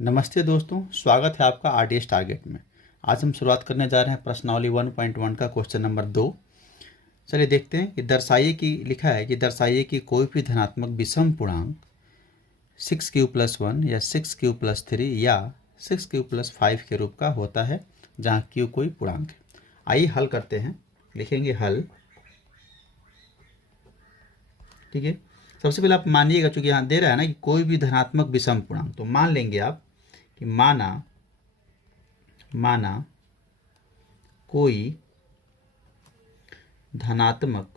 नमस्ते दोस्तों, स्वागत है आपका आरडीएस टारगेट में। आज हम शुरुआत करने जा रहे हैं प्रश्नावली 1.1 का क्वेश्चन नंबर 2। चलिए देखते हैं कि दर्शाइए कि लिखा है कि दर्शाइए कि कोई भी धनात्मक विषम पूर्णांक 6q+1 या 6q+3 या 6q+5 के रूप का होता है जहां q कोई पूर्णांक है। आइए हल करते हैं। लिखेंगे हल। ठीक है, सबसे पहले आप मानिएगा, चूंकि यहाँ दे रहा है ना कि कोई भी धनात्मक विषम पूर्णांक, तो मान लेंगे आप कि माना कोई धनात्मक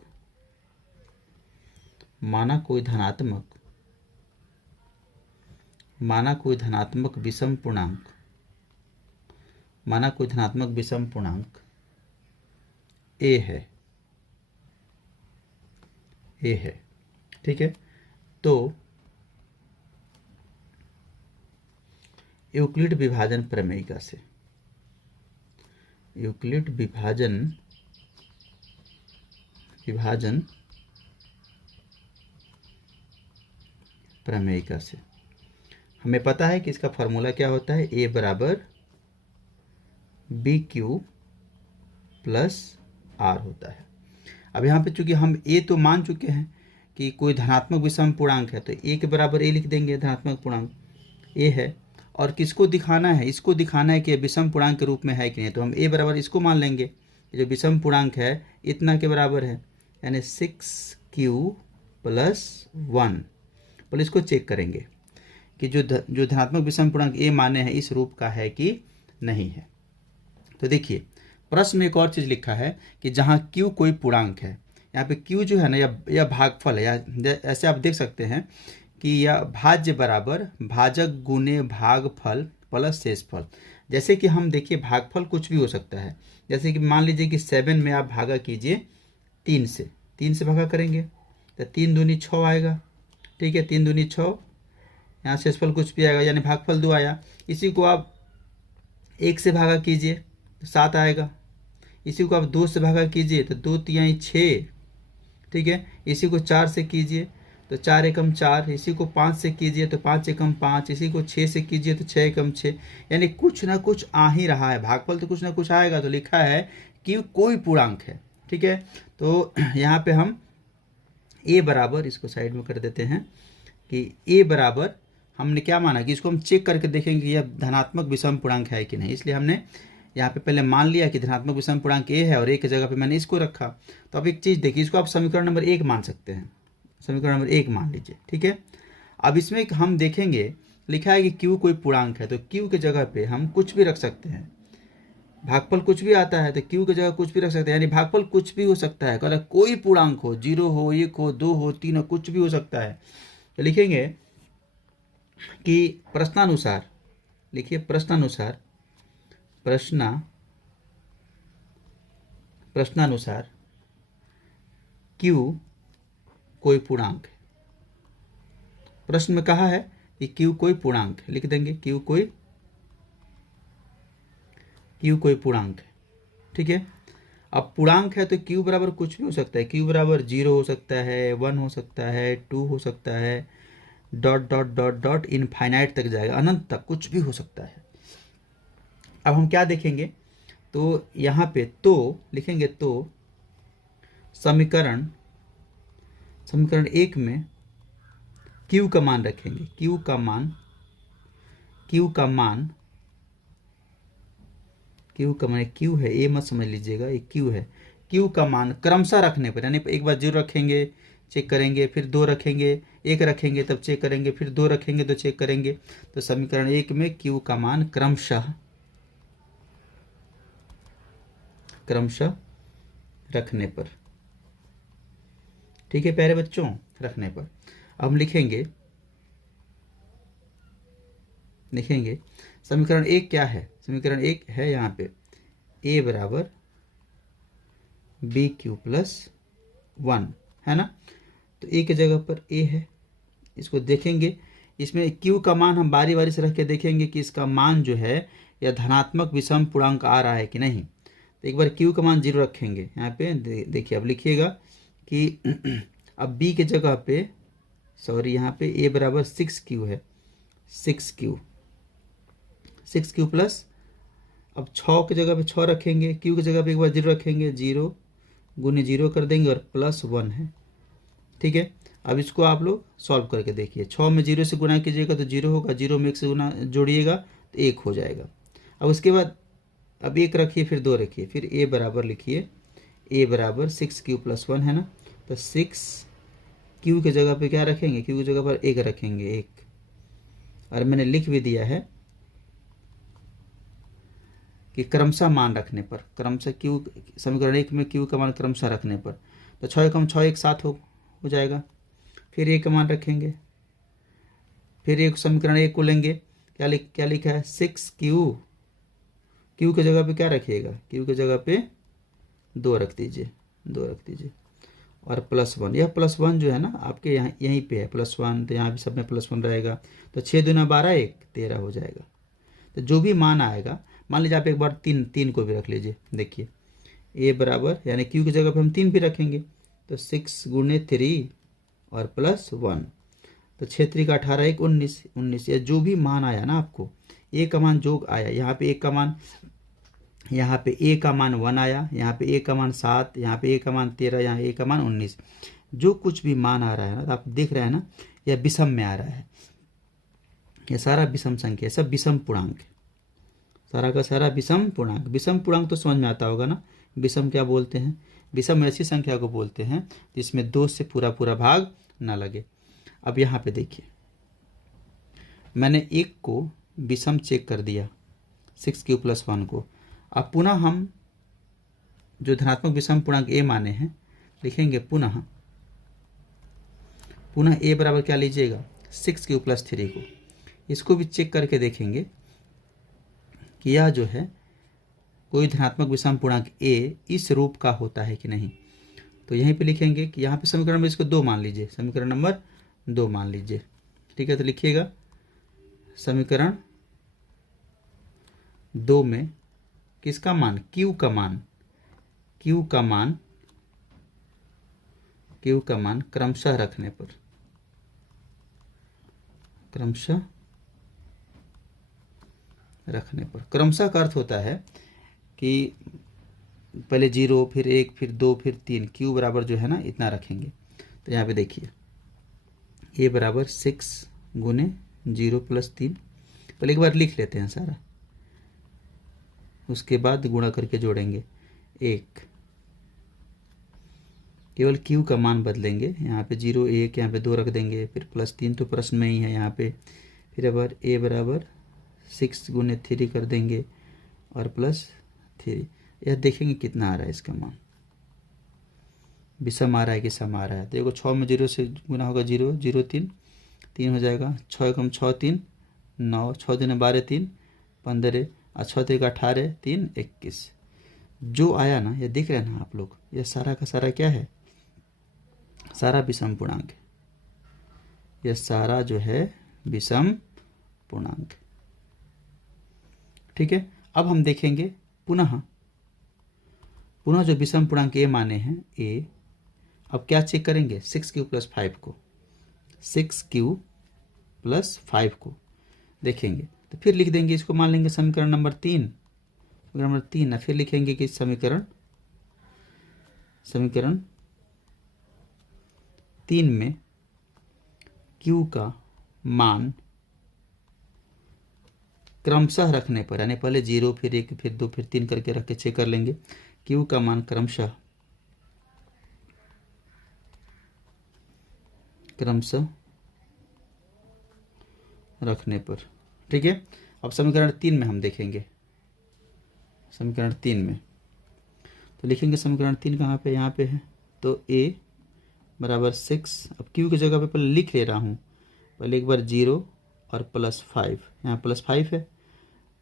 विषम पूर्णांक ए है। ठीक है, तो यूक्लिड विभाजन प्रमेयिका से हमें पता है कि इसका फॉर्मूला क्या होता है, a बराबर BQ प्लस R होता है। अब यहाँ पे चूंकि हम a तो मान चुके हैं कि कोई धनात्मक विषम पूर्णांक है, तो a के बराबर a लिख देंगे। धनात्मक पूर्णांक a है और किसको दिखाना है, इसको दिखाना है कि विषम पूर्णांक के रूप में है कि नहीं, तो हम a बराबर इसको मान लेंगे। जो विषम पूर्णांक है इतना के बराबर है, यानी 6q+1। पहले इसको चेक करेंगे कि जो धनात्मक विषम पूर्णांक a माने हैं इस रूप का है कि नहीं है। तो देखिए प्रश्न में एक और चीज लिखा है कि जहां q कोई पूर्णांक है, यहाँ पे q जो है ना यह भागफल है, या ऐसे आप देख सकते हैं कि यह भाज्य बराबर भाजक गुने भागफल प्लस शेषफल। जैसे कि हम देखिए भागफल कुछ भी हो सकता है, जैसे कि मान लीजिए कि 7 में आप भागा कीजिए 3 से भागा करेंगे तो 3 दूनी 6 आएगा। ठीक है, 3 दूनी 6, यहाँ शेषफल कुछ भी आएगा यानी भागफल 2 आया। इसी को आप 1 से भागा कीजिए तो 7 आएगा। इसी को आप 2 से भागा कीजिए तो 2 तिहाई 6। ठीक है, इसी को 4 से कीजिए तो 4 एकम 4। इसी को 5 से कीजिए तो 5 एकम 5। इसी को 6 से कीजिए तो 6 एकम 6। यानी कुछ ना कुछ आ ही रहा है, भागफल तो कुछ ना कुछ आएगा। तो लिखा है कि कोई पूर्णांक है। ठीक है, तो यहाँ पे हम a बराबर, इसको साइड में कर देते हैं कि a बराबर हमने क्या माना कि इसको हम चेक करके देखेंगे कि यह धनात्मक विषम पूर्णांक है कि नहीं। इसलिए हमने यहाँ पे पहले मान लिया कि धनात्मक विषम पूर्णांक a है और a की जगह पे मैंने इसको रखा। तो अब एक चीज़ देखिए, इसको आप समीकरण नंबर 1 मान सकते हैं, समीकरण नंबर 1 मान लीजिए। ठीक है, अब इसमें हम देखेंगे लिखा है कि q कोई पूर्णांक है, तो q की जगह पे हम कुछ भी रख सकते हैं। भागफल कुछ भी आता है तो q की जगह कुछ भी रख सकते हैं, यानी भागफल कुछ भी हो सकता है। अगर कोई पूर्णांक हो, 0 हो, 1 हो, 2 हो, 3 हो, कुछ भी हो सकता है। तो लिखेंगे कि प्रश्नानुसार, लिखिए प्रश्नानुसार q कोई पूर्णांक है। प्रश्न में कहा है कि q कोई पूर्णांक है, लिख देंगे q कोई पूर्णांक है। ठीक है, अब पूर्णांक है तो q बराबर कुछ भी हो सकता है। q बराबर 0 हो सकता है, 1 हो सकता है, 2 हो सकता है, dot dot dot dot infinite तक जाएगा, अनंत तक कुछ भी हो सकता है। अब हम क्या देखेंगे, तो यहाँ पे तो लिखेंगे तो समीकरण 1 में q का मान रखेंगे। q का मान q है, ये मत समझ लीजिएगा, ये q है। q का मान क्रमशः रखने पर, यानी एक बार 0 रखेंगे चेक करेंगे, फिर 2 रखेंगे, 1 रखेंगे तब चेक करेंगे, फिर 2 रखेंगे तो चेक करेंगे। तो समीकरण 1 में q का मान क्रमशः रखने पर। ठीक है प्यारे बच्चों, रखने पर अब हम लिखेंगे समीकरण 1 क्या है। समीकरण 1 है यहाँ पे a बराबर BQ+1 है ना। तो a की जगह पर a है, इसको देखेंगे। इसमें q का मान हम बारी बारी से रख के देखेंगे कि इसका मान जो है यह धनात्मक विषम पूर्णांक आ रहा है कि नहीं। तो एक बार q का मान 0 रखेंगे यहाँ पे। देखिए अब लिखिएगा कि अब b की जगह पे, सॉरी यहाँ पे a बराबर 6q है, 6q। सिक्स क्यू प्लस, अब 6 की जगह पे 6 रखेंगे, क्यू की जगह पे एक बार 0 रखेंगे, 0 गुने 0 कर देंगे और प्लस 1 है। ठीक है, अब इसको आप लोग सॉल्व करके देखिए। 6 में 0 से गुना कीजिएगा तो 0 होगा, 0 में 1 से गुना जोड़िएगा तो 1 हो जाएगा। अब उसके बाद अब 1 रखिए, फिर 2 रखिए, फिर ए बराबर लिखिए, ए बराबर 6 क्यू प्लस 1 है ना, तो 6 क्यू की जगह पे क्या रखेंगे, क्यू की जगह पर 1 रखेंगे, 1। और मैंने लिख भी दिया है कि क्रमशः मान रखने पर, क्रमशः क्यू समीकरण 1 में क्यू का मान क्रमशः रखने पर, तो 6 कम 6 एक साथ हो जाएगा। फिर ए का मान रखेंगे, फिर एक समीकरण 1 को लेंगे, क्या लिखा है, 6 क्यू की जगह पे क्या रखिएगा, क्यू की जगह पे 2 रख दीजिए, 2 रख दीजिए और प्लस 1। यह प्लस 1 जो है ना आपके यहाँ यहीं पे है प्लस 1, तो यहाँ भी सब में प्लस 1 रहेगा, तो 6 दूना 12, 1 13 हो जाएगा। तो जो भी मान आएगा, मान लीजिए आप एक बार 3 को भी रख लीजिए, देखिए ए बराबर यानी क्यू की जगह पे हम 3 भी रखेंगे, तो 6 गुने 3 और प्लस 1, तो 6 3 का 18, 1 19। या जो भी मान आया ना आपको, ए का मान जो आया, यहाँ पे एक का मान, यहाँ पे ए का मान 1 आया, यहाँ पे ए का मान 7, यहाँ पे ए का मान 13, यहाँ ए का मान 19। जो कुछ भी मान आ रहा है ना, तो आप देख रहे हैं ना, यह विषम में आ रहा है, यह सारा विषम संख्या, सब विषम पूर्णांक, सारा का सारा विषम पूर्णांक। विषम पूर्णांक तो समझ में आता होगा ना, विषम क्या बोलते हैं, विषम ऐसी संख्या को बोलते हैं जिसमें 2 से पूरा पूरा भाग ना लगे। अब यहाँ पे देखिए, मैंने 1 को विषम चेक कर दिया, 6 क्यू प्लस 1 को। अब पुनः हम जो धनात्मक विषम पूर्णांक ए माने हैं लिखेंगे, पुनः ए बराबर क्या लीजिएगा, 6 क्यू प्लस 3 को। इसको भी चेक करके देखेंगे कि यह जो है कोई धनात्मक विषम पूर्णांक ए इस रूप का होता है कि नहीं। तो यहीं पे लिखेंगे कि यहाँ पे समीकरण में इसको 2 मान लीजिए, समीकरण नंबर 2 मान लीजिए। ठीक है, तो लिखिएगा समीकरण 2 में किसका मान, क्यू का मान, क्यू का मान क्रमशः रखने पर, क्रमशः रखने पर। क्रमशः का अर्थ होता है कि पहले 0 फिर 1 फिर 2 फिर 3, क्यू बराबर जो है ना इतना रखेंगे। तो यहाँ पे देखिए ए बराबर 6 गुने 0 प्लस 3, पहले एक बार लिख लेते हैं सारा, उसके बाद गुणा करके जोड़ेंगे 1, केवल क्यू का मान बदलेंगे, यहाँ पे 0 1 यहाँ पे 2 रख देंगे, फिर प्लस 3 तो प्रश्न में ही है यहाँ पे, फिर अब ए बराबर 6 गुने 3 कर देंगे और प्लस 3। यह देखेंगे कितना आ रहा है इसका मान, विषम आ रहा है कि सम आ रहा है। देखो 6 में 0 से गुना होगा 0 0 3 हो जाएगा, 6 कम 6 3 9, 6 दूने 12 3 15 और 6 3 का 18 3 21। जो आया ना, ये देख रहे हैं ना आप लोग, ये सारा का सारा क्या है, सारा विषम पूर्णांक है, यह सारा जो है विषम पूर्णांक। ठीक है, अब हम देखेंगे पुनः जो विषम पूर्णांक ए माने हैं ए, अब क्या चेक करेंगे, 6 क्यू प्लस 5 को, 6 क्यू प्लस 5 को देखेंगे, तो फिर लिख देंगे इसको, मान लेंगे समीकरण नंबर 3, और फिर लिखेंगे कि समीकरण 3 में क्यू का मान क्रमशः रखने पर, यानी पहले 0 फिर 1 फिर 2 फिर 3 करके रख के चेक कर लेंगे, क्यू का मान क्रमशः रखने पर। ठीक है, अब समीकरण 3 में हम देखेंगे, समीकरण 3 में तो लिखेंगे समीकरण 3 कहाँ पे, यहाँ पे है, तो a बराबर 6, अब q की जगह पे पहले लिख ले रहा हूँ, पहले एक बार 0 और प्लस 5, यहाँ प्लस 5 है,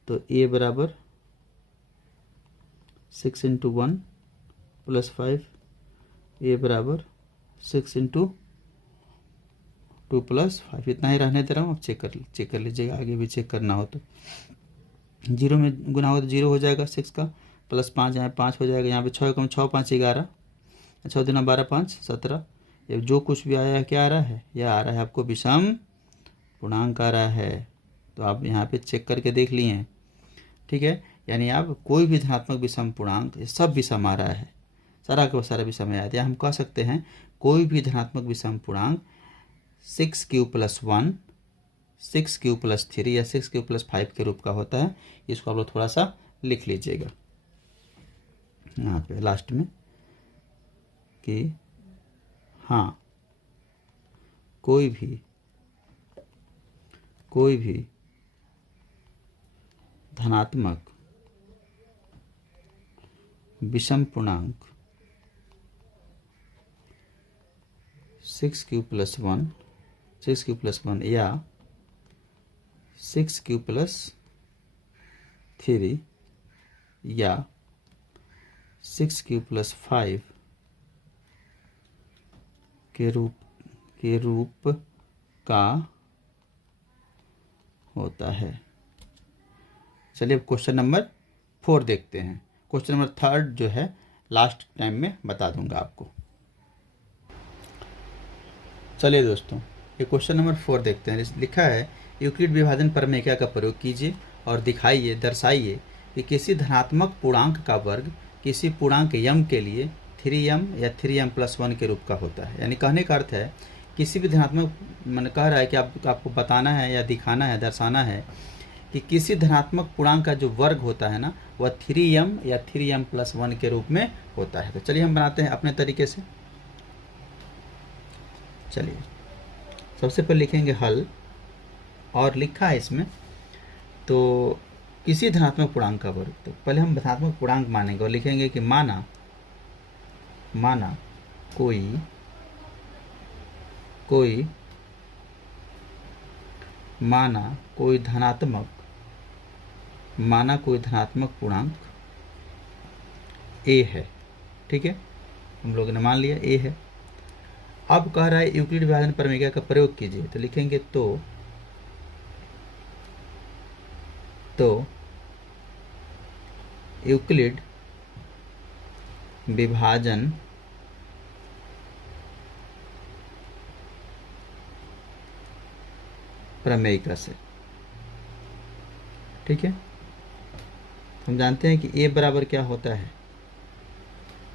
तो a बराबर 6 इंटू 1 प्लस 5, a बराबर 6 इंटू 2 प्लस 5, इतना ही रहने दे रहा हूँ। अब चेक कर लीजिएगा, आगे भी चेक करना हो तो 0 में गुना हो तो 0 हो जाएगा 6 का, प्लस 5 यहाँ 5 हो जाएगा, यहाँ पे 6 कम 6 5 11, 6 दूना 12 5 17। ये जो कुछ भी आया है क्या आ रहा है, यह आ रहा है आपको विषम पूर्णांक आ रहा है। तो आप यहाँ पे चेक करके देख लिए हैं ठीक है। यानी अब कोई भी धनात्मक विषम पूर्णांक, ये सब विषम आ रहा है, सारा का सारा विषम आया था। हम कह सकते हैं कोई भी धनात्मक विषम पूर्णांक 6q+1, 6q+3 या 6q+5 के रूप का होता है। इसको आप लोग थोड़ा सा लिख लीजिएगा यहाँ पे लास्ट में कि हाँ, कोई भी धनात्मक विषम पूर्णांक 6q+1 या 6q+3 या 6q+5 के रूप का होता है। चलिए क्वेश्चन नंबर 4 देखते हैं। क्वेश्चन नंबर 3 जो है लास्ट टाइम में बता दूंगा आपको। चलिए दोस्तों, ये क्वेश्चन नंबर 4 देखते हैं। लिखा है यूक्लिड विभाजन प्रमेय का प्रयोग कीजिए और दिखाइए, दर्शाइए कि किसी धनात्मक पूर्णांक का वर्ग किसी पूर्णांक यम के लिए 3m या 3m+1 के रूप का होता है। यानी कहने का अर्थ है किसी भी धनात्मक, मैंने कह रहा है कि आपको बताना है या दिखाना है, दर्शाना है कि किसी धनात्मक पूर्णांक का जो वर्ग होता है ना, वह 3m या 3m+1 के रूप में होता है। तो चलिए हम बनाते हैं अपने तरीके से। चलिए सबसे पहले लिखेंगे हल, और लिखा है इसमें तो किसी धनात्मक पूर्णांक का वर्ग। तो पहले हम धनात्मक पूर्णांक मानेंगे और लिखेंगे कि माना कोई धनात्मक पूर्णांक a है। ठीक है, हम लोगों ने मान लिया a है। अब कह रहा है यूक्लिड विभाजन प्रमेय का प्रयोग कीजिए। तो लिखेंगे तो यूक्लिड विभाजन प्रमेय से, ठीक है। हम जानते हैं कि a बराबर क्या होता है,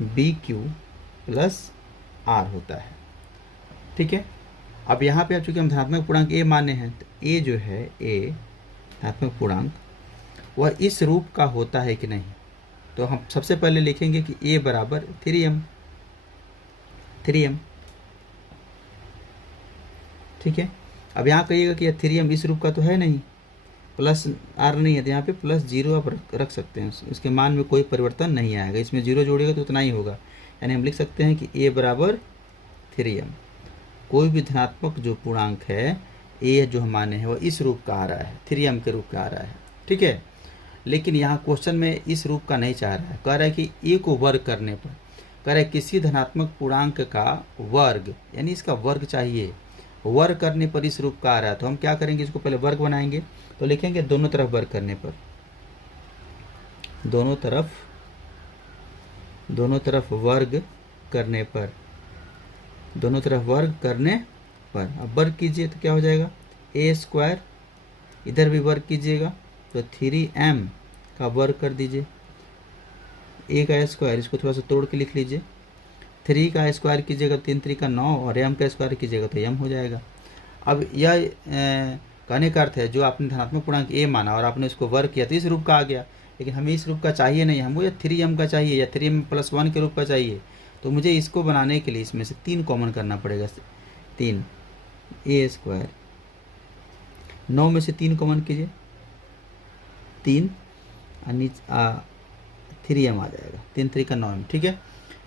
BQ+R होता है। ठीक है, अब यहाँ पे चूंकि हम धनात्मक पूर्णांक a माने हैं, तो a जो है a धनात्मक पूर्णांक वह इस रूप का होता है कि नहीं। तो हम सबसे पहले लिखेंगे कि a बराबर 3m। ठीक है, अब यहाँ कहिएगा कि यह 3m इस रूप का तो है नहीं, प्लस r नहीं है, तो यहाँ पे +0 आप रख सकते हैं। इसके मान में कोई परिवर्तन नहीं आएगा, इसमें 0 जोड़ेगा तो उतना ही होगा। यानी हम लिख सकते हैं कि a बराबर 3m। कोई भी धनात्मक जो पूर्णांक है a जो हम माने हैं वह इस रूप का आ रहा है, 3m के रूप का आ रहा है। ठीक है, लेकिन यहाँ क्वेश्चन में इस रूप का नहीं चाह रहा है, कह रहा है कि a को वर्ग करने पर, कह रहा है किसी धनात्मक पूर्णांक का वर्ग, यानी इसका वर्ग चाहिए, वर्ग करने पर इस रूप का आ रहा है। तो हम क्या करेंगे, इसको पहले वर्ग बनाएंगे। तो लिखेंगे दोनों तरफ वर्ग करने पर, दोनों तरफ वर्ग करने पर अब वर्ग कीजिए तो क्या हो जाएगा, a²। इधर भी वर्ग कीजिएगा तो 3m का वर्ग कर दीजिए, a का स्क्वायर, इसको थोड़ा सा तोड़ के लिख लीजिए। 3 का स्क्वायर कीजिएगा 3 3 का 9, और m का स्क्वायर कीजिएगा तो m हो जाएगा। अब यह कहने का अर्थ है जो आपने धनात्मक पूर्णांक a माना और आपने इसको वर्ग किया तो इस रूप का आ गया, लेकिन हमें इस रूप का चाहिए नहीं, हमको या 3m का चाहिए या 3m+1 के रूप का चाहिए। तो मुझे इसको बनाने के लिए इसमें से 3 कॉमन करना पड़ेगा। 3 a², 9 में से 3 कॉमन कीजिए, 3 और नीचे 3m आ जाएगा, 3 3 का 9m। ठीक है,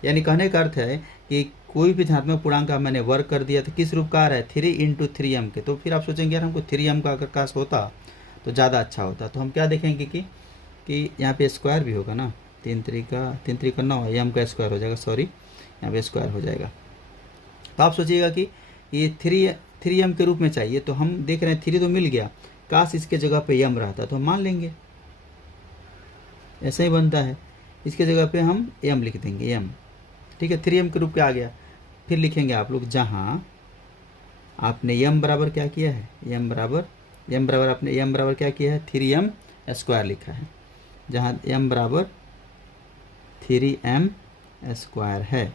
यानी कहने का अर्थ है कि कोई भी धनात्मक पूर्णांक का मैंने वर्ग कर दिया तो किस रूप का आ रहा है, 3 × 3m के। तो फिर आप सोचेंगे यार हमको 3m का अगर काश होता तो ज़्यादा अच्छा होता। तो हम क्या देखेंगे कि यहाँ पे स्क्वायर भी होगा ना, 3 3 का 9, m का स्क्वायर हो जाएगा, सॉरी यहाँ पे स्क्वायर हो जाएगा। तो आप सोचिएगा कि ये 3m के रूप में चाहिए, तो हम देख रहे हैं 3 तो मिल गया, काश इसके जगह पे m रहता तो हम मान लेंगे, ऐसा ही बनता है। इसके जगह पे हम m लिख देंगे, m। ठीक है, 3m के रूप में आ गया। फिर लिखेंगे आप लोग जहाँ आपने m बराबर क्या किया है, m बराबर आपने m बराबर क्या किया है, 3m² लिखा है। जहाँ m बराबर 3m² है।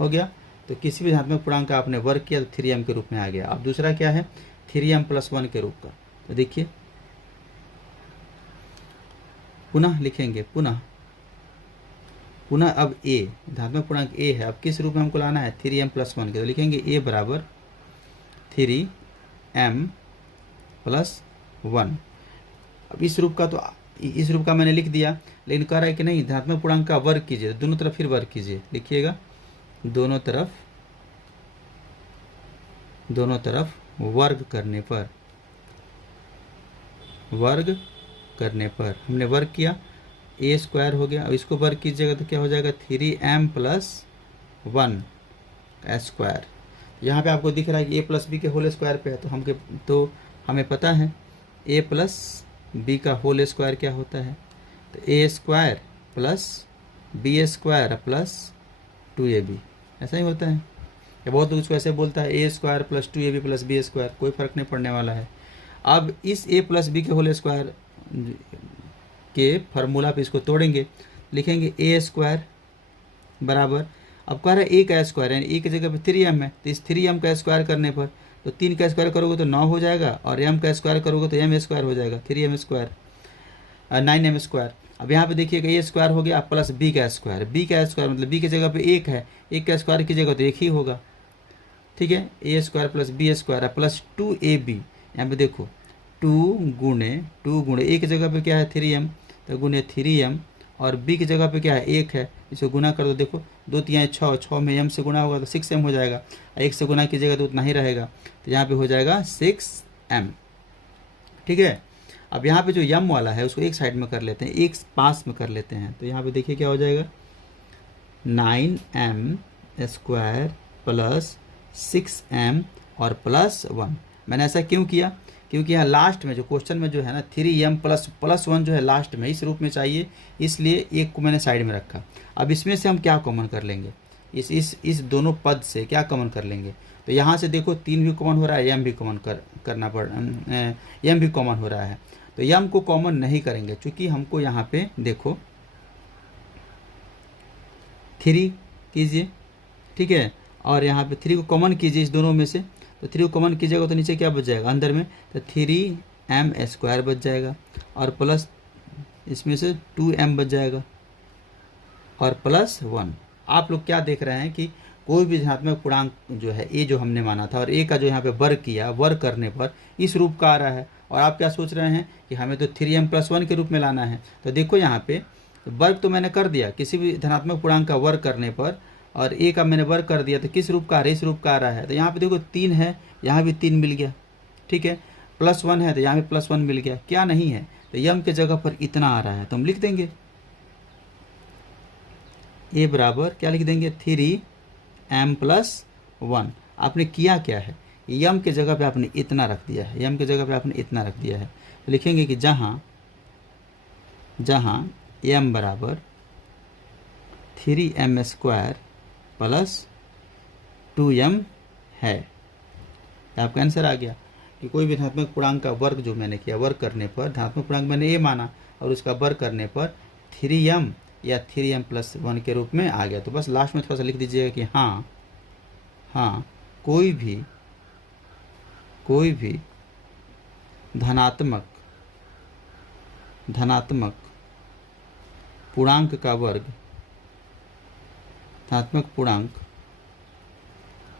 हो गया। तो किसी भी धनात्मक पूर्णांक का आपने वर्ग किया तो 3m के रूप में आ गया। अब दूसरा क्या है, 3m+1 के रूप का। तो देखिए पुनः लिखेंगे, पुनः अब a धनात्मक पूर्णांक a है, अब किस रूप में हमको लाना है, 3m+1 के। तो लिखेंगे a बराबर 3m+1। अब इस रूप का मैंने लिख दिया, लेकिन कह रहा है कि नहीं धनात्मक पूर्णांक का वर्ग कीजिए, दोनों तरफ फिर वर्ग कीजिए। लिखिएगा दोनों तरफ वर्ग करने पर हमने वर्ग किया, a² हो गया। अब इसको वर्ग कीजिएगा तो क्या हो जाएगा, 3m+1 स्क्वायर। यहाँ पे आपको दिख रहा है कि a+b के होल स्क्वायर पे है, तो हमें पता है a+b का होल स्क्वायर क्या होता है, तो a² + b² + 2ab, ऐसा ही होता है। या बहुत लोग इसको ऐसे बोलता है a² + 2ab + b², कोई फर्क नहीं पड़ने वाला है। अब इस a+b के होल स्क्वायर के फार्मूला पे इसको तोड़ेंगे, लिखेंगे a² बराबर, अब कह रहा है a का स्क्वायर, यानी a की जगह पे 3m है, तो इस 3m का स्क्वायर करने पर, तो 3 का स्क्वायर करोगे तो 9 हो जाएगा, और m का स्क्वायर करोगे तो m² हो जाएगा, 3m², 9m²। अब यहाँ पे देखिएगा a² हो गया प्लस b का स्क्वायर, मतलब b की जगह पे 1 है, 1 का स्क्वायर की जगह तो 1 ही होगा, ठीक है। a² + b² प्लस 2ab, यहाँ पे देखो 2 गुणे a की जगह पे क्या है 3m, तो गुणे 3m, और b की जगह पे क्या है 1 है, इसको गुना कर दो, देखो 2 3 6 में m से गुना होगा तो 6m हो जाएगा, 1 से गुना कीजिएगा तो उतना ही रहेगा, तो यहाँ पे हो जाएगा 6m, ठीक है। अब यहाँ पे जो m वाला है उसको एक साइड में कर लेते हैं, एक पास में कर लेते हैं, तो यहाँ पे देखिए क्या हो जाएगा, 9m² + 6m और +1। मैंने ऐसा क्यों किया, क्योंकि यहाँ लास्ट में जो क्वेश्चन में जो है ना 3m + 1 जो है लास्ट में इस रूप में चाहिए, इसलिए एक को मैंने साइड में रखा। अब इसमें से हम क्या कॉमन कर लेंगे, इस दोनों पद से क्या कॉमन कर लेंगे, तो यहाँ से देखो 3 भी कॉमन हो रहा है, m भी कॉमन करना पड़ m भी कॉमन हो रहा है, तो m को कॉमन नहीं करेंगे, चूँकि हमको यहाँ पे देखो 3 कीजिए, ठीक है, और यहाँ पे 3 को कॉमन कीजिए इस दोनों में से, तो 3 को कॉमन कीजिएगा तो नीचे क्या बच जाएगा अंदर में, तो 3m² बच जाएगा, और प्लस इसमें से 2m बच जाएगा, और +1। आप लोग क्या देख रहे हैं कि कोई भी धनात्मक पूर्णांक जो है a जो हमने माना था, और a का जो यहाँ पे वर्ग किया, वर्ग करने पर इस रूप का आ रहा है, और आप क्या सोच रहे हैं कि हमें तो 3m+1 के रूप में लाना है। तो देखो यहाँ पे वर्ग तो मैंने कर दिया, किसी भी धनात्मक पूर्णांक का वर्ग करने पर, और a का मैंने वर्ग कर दिया, तो किस रूप का आ रहा है, इस रूप का आ रहा है। तो यहाँ पे देखो 3 है, यहाँ भी 3 मिल गया, ठीक है, +1 है तो यहाँ पे +1 मिल गया, क्या नहीं है, तो m के जगह पर इतना आ रहा है, तो हम लिख देंगे a बराबर क्या लिख देंगे, 3m+1। आपने किया क्या है, m के जगह पे आपने इतना रख दिया है, m के जगह पे आपने इतना रख दिया है, तो लिखेंगे कि जहाँ m बराबर 3m² + 2m है, आपका आंसर आ गया कि कोई भी धनात्मक पूर्णांक का वर्ग जो मैंने किया, वर्ग करने पर धनात्मक पूर्णांक मैंने a माना, और उसका वर्ग करने पर 3m या 3m+1 के रूप में आ गया। तो बस लास्ट में थोड़ा सा लिख दीजिएगा कि हाँ कोई भी धनात्मक पूर्णांक का वर्ग, धनात्मक पूर्णांक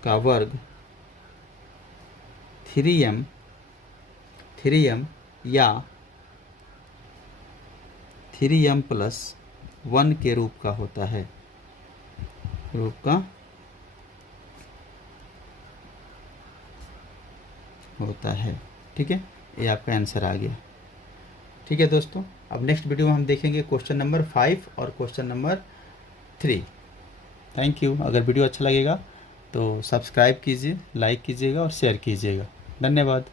का वर्ग 3m या 3m+1 के रूप का होता है, ठीक है। ये आपका आंसर आ गया, ठीक है दोस्तों। अब नेक्स्ट वीडियो में हम देखेंगे क्वेश्चन नंबर 5 और क्वेश्चन नंबर 3। Thank you. अगर वीडियो अच्छा लगेगा तो सब्सक्राइब कीजिए, लाइक कीजिएगा और शेयर कीजिएगा। धन्यवाद।